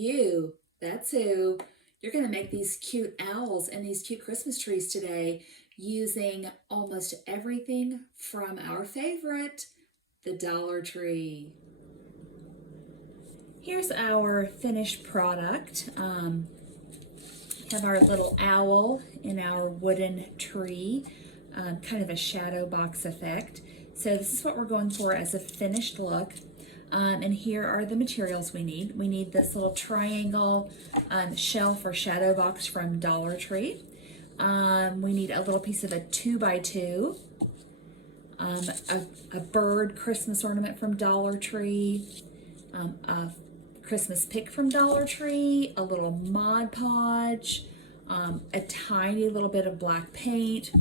You, that's who. You're going to make these cute owls and these cute Christmas trees today using almost everything from our favorite, the Dollar Tree. Here's our finished product. Have our little owl in our wooden tree, kind of a shadow box effect. So this is what we're going for as a finished look. And here are the materials we need. We need this little triangle shelf or shadow box from Dollar Tree. We need a little piece of a 2x2, a bird Christmas ornament from Dollar Tree, a Christmas pick from Dollar Tree, a little Mod Podge, a tiny little bit of black paint,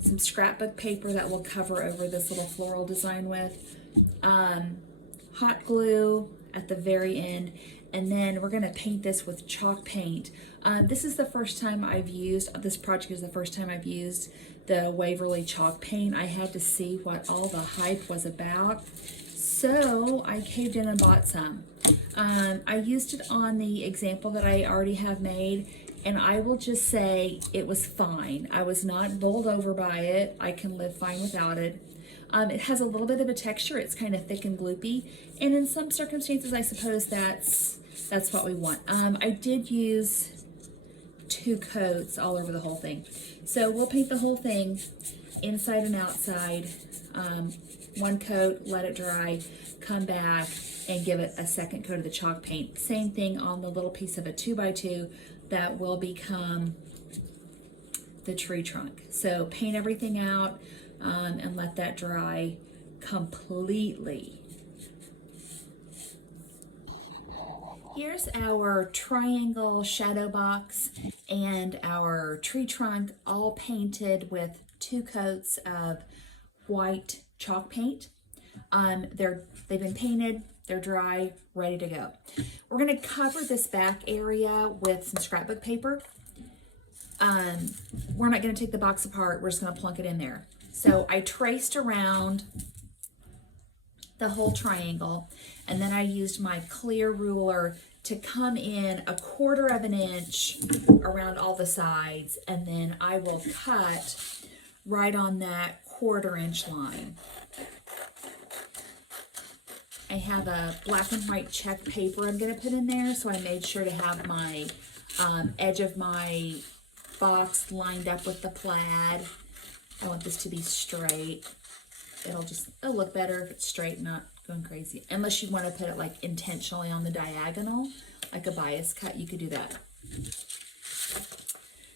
some scrapbook paper that we'll cover over this little floral design with, hot glue at the very end, and then we're going to paint this with chalk paint. This is the first time I've used, this project is the first time I've used the Waverly chalk paint. I had to see what all the hype was about, so I caved in and bought some. I used it on the example that I already have made, and I will just say it was fine. I was not bowled over by it. I can live fine without it. It has a little bit of a texture. It's kind of thick and gloopy, and in some circumstances, I suppose that's what we want. I did use 2 coats all over the whole thing. So we'll paint the whole thing inside and outside. 1 coat, let it dry, come back and give it a second coat of the chalk paint. Same thing on the little piece of a 2x2 that will become the tree trunk. So paint everything out and let that dry completely. Here's our triangle shadow box and our tree trunk all painted with 2 coats of white chalk paint. They've been painted, they're dry, ready to go. We're going to cover this back area with some scrapbook paper. We're not going to take the box apart, we're just going to plunk it in there. So I traced around the whole triangle, and then I used my clear ruler to come in 1/4 of an inch around all the sides, and then I will cut right on that 1/4 inch line. I have a black and white check paper I'm going to put in there, so I made sure to have my edge of my box lined up with the plaid. I want this to be straight. It'll look better if it's straight, not going crazy. Unless you want to put it like intentionally on the diagonal, like a bias cut, you could do that.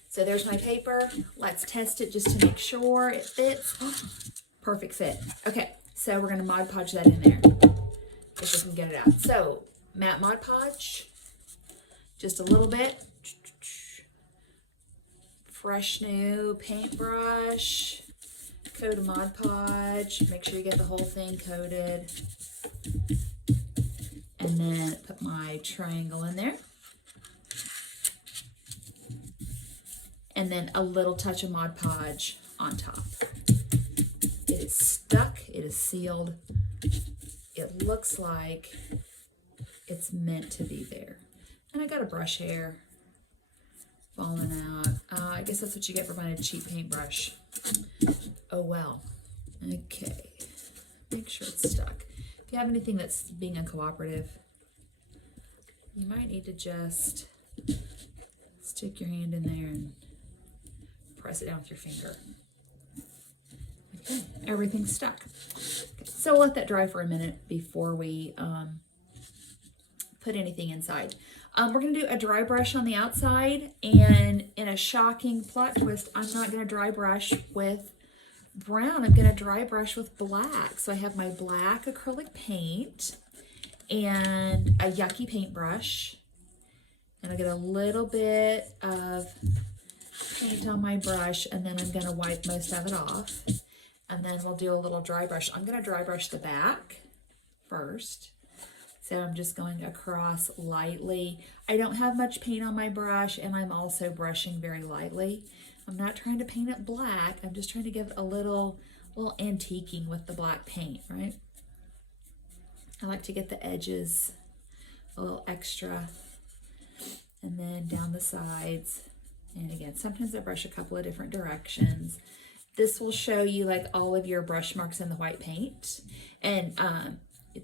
So there's my paper. Let's test it just to make sure it fits. Perfect fit. Okay, so we're going to Mod Podge that in there if we can get it out. So matte Mod Podge, just a little bit. Fresh new paintbrush, coat of Mod Podge, make sure you get the whole thing coated, and then put my triangle in there, and then a little touch of Mod Podge on top. It is stuck, it is sealed, it looks like it's meant to be there. And I got a brush hair falling out. I guess that's what you get for buying a cheap paintbrush. Oh well. Okay. Make sure it's stuck. If you have anything that's being uncooperative, you might need to just stick your hand in there and press it down with your finger. Okay, everything's stuck. Okay, so we'll let that dry for a minute before we put anything inside. We're going to do a dry brush on the outside, and in a shocking plot twist, I'm not going to dry brush with brown. I'm going to dry brush with black. So I have my black acrylic paint and a Yucky paintbrush, and I get a little bit of paint on my brush, and then I'm going to wipe most of it off, and then we'll do a little dry brush. I'm going to dry brush the back first. So I'm just going across lightly. I don't have much paint on my brush, and I'm also brushing very lightly. I'm not trying to paint it black. I'm just trying to give it a little antiquing with the black paint, right? I like to get the edges a little extra and then down the sides. And again, sometimes I brush a couple of different directions. This will show you like all of your brush marks in the white paint. And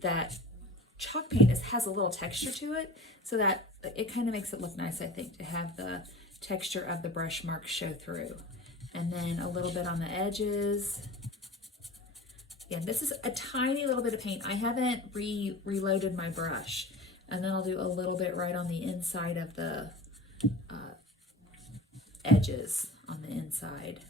that chalk paint has a little texture to it, so that it kind of makes it look nice, I think, to have the texture of the brush marks show through. And then a little bit on the edges. Again, this is a tiny little bit of paint. I haven't reloaded my brush. And then I'll do a little bit right on the inside of the edges on the inside,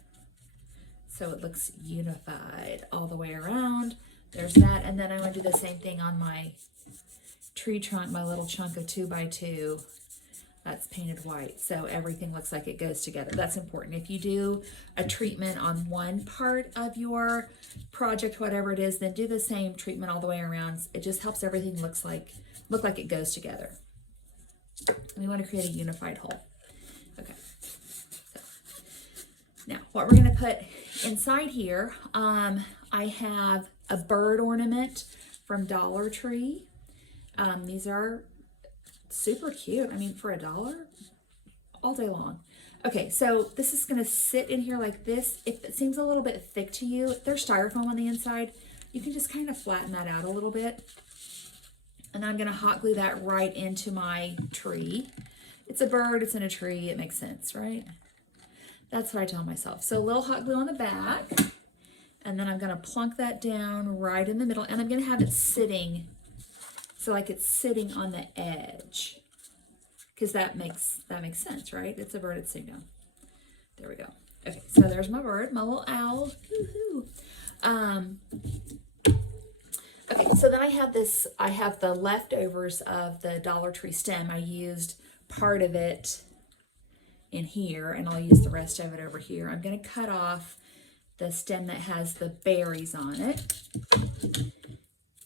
so it looks unified all the way around. There's that. And then I want to do the same thing on my tree trunk, my little chunk of 2x2 that's painted white, so everything looks like it goes together. That's important. If you do a treatment on one part of your project, whatever it is, then do the same treatment all the way around. It just helps everything look like it goes together. And we want to create a unified whole. Okay. Now, what we're going to put inside here, I have a bird ornament from Dollar Tree. These are super cute. I mean, for $1, all day long. Okay, so this is going to sit in here like this. If it seems a little bit thick to you, there's styrofoam on the inside. You can just kind of flatten that out a little bit. And I'm going to hot glue that right into my tree. It's a bird, it's in a tree, it makes sense, right? That's what I tell myself. So a little hot glue on the back, and then I'm going to plunk that down right in the middle, and I'm going to have it sitting, so like it's sitting on the edge, because that makes sense, right? It's a bird, it's sitting down. There we go. Okay, so there's my bird, my little owl. Woo-hoo. Okay, so then I have the leftovers of the Dollar Tree stem. I used part of it in here, and I'll use the rest of it over here. I'm going to cut off the stem that has the berries on it.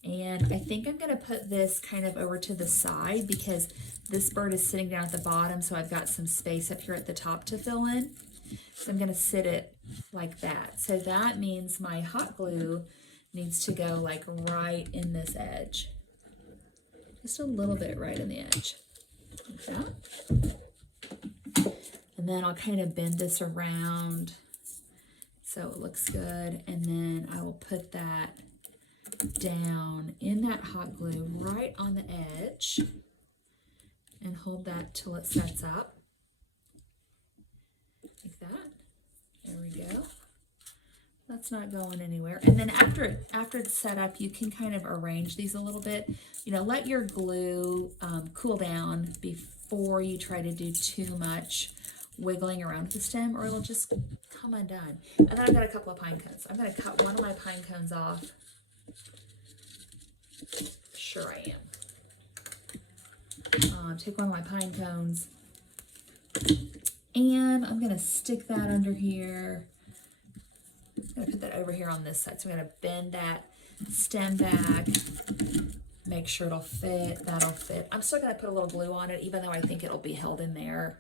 And I think I'm going to put this kind of over to the side, because this bird is sitting down at the bottom, so I've got some space up here at the top to fill in. So I'm going to sit it like that. So that means my hot glue needs to go like right in this edge. Just a little bit right in the edge. Like that. And then I'll kind of bend this around so it looks good. And then I will put that down in that hot glue right on the edge and hold that till it sets up. Like that. There we go. That's not going anywhere. And then after it's set up, you can kind of arrange these a little bit. You know, let your glue cool down before you try to do too much wiggling around with the stem, or it'll just come undone. And then I've got a couple of pine cones. I'm going to cut one of my pine cones off. Sure I am. Take one of my pine cones, and I'm going to stick that under here. I'm going to put that over here on this side. So I'm going to bend that stem back, make sure it'll fit. That'll fit. I'm still going to put a little glue on it, even though I think it'll be held in there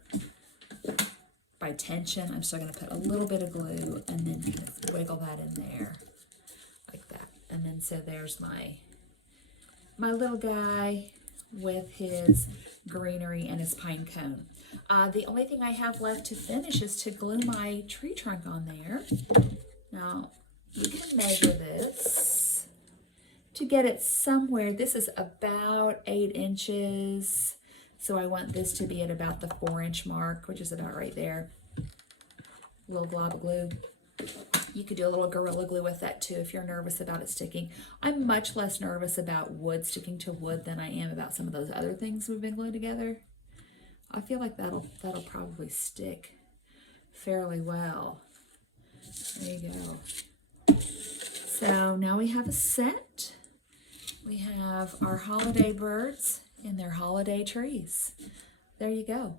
by tension. I'm still going to put a little bit of glue and then kind of wiggle that in there like that. And then so there's my little guy with his greenery and his pine cone. The only thing I have left to finish is to glue my tree trunk on there. Now, you can measure this to get it somewhere. This is about 8 inches. So I want this to be at about the 4-inch mark, which is about right there. A little glob of glue. You could do a little Gorilla Glue with that too if you're nervous about it sticking. I'm much less nervous about wood sticking to wood than I am about some of those other things we've been glued together. I feel like that'll probably stick fairly well. There you go. So now we have a set. We have our holiday birds and their holiday trees. There you go.